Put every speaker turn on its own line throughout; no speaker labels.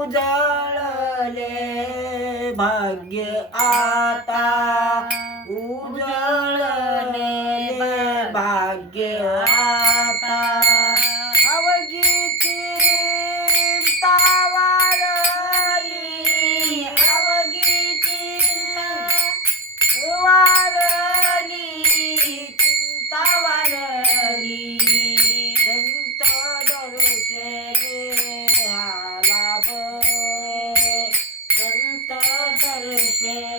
उजळले भाग्य आता Krishna.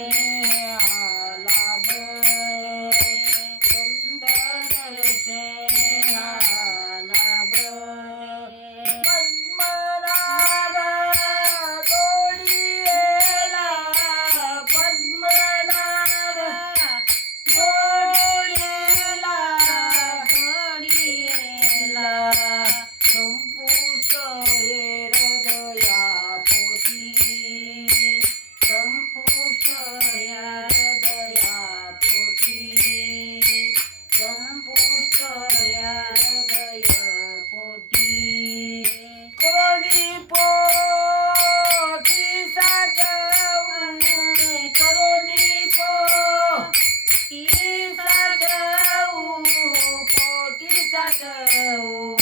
哦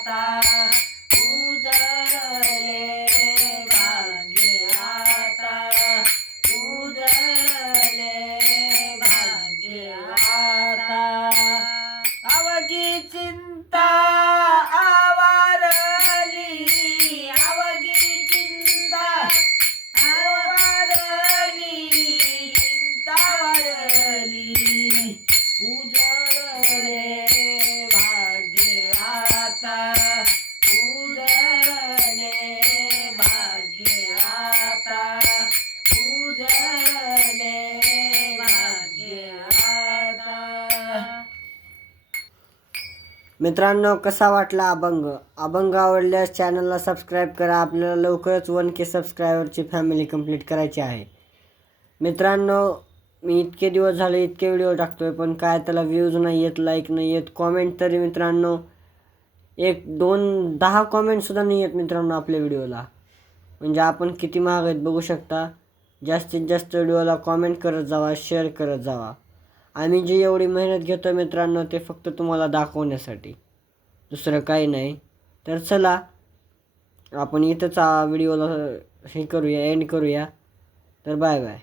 आता उजळले भाग्य आता. उजळले भाग्य आता. अवघी चिंता मित्रांनो कसा वाटला अभंग? अभंग आवडल्यास चॅनलला सबस्क्राईब करा. आपल्याला लवकरच वन के सबस्क्रायबरची फॅमिली कंप्लीट करायची आहे. मित्रांनो मी इतके दिवस झाले इतके व्हिडिओ टाकतोय पण काय त्याला व्ह्यूज नाही येत लाईक नाही येत कॉमेंट तरी मित्रांनो एक दोन दहा कॉमेंटसुद्धा नाही येत मित्रांनो आपल्या व्हिडिओला म्हणजे आपण किती महाग आहेत बघू शकता. जास्तीत जास्त व्हिडिओला कॉमेंट करत जावा शेअर करत जावा. आम्ही जे एवढी मेहनत घेतो मित्रांनो ते फक्त तुम्हाला दाखवण्यासाठी. दुसरं काही नाही. तर चला आपण इथंच व्हिडिओला हे करूया एंड करूया. तर बाय बाय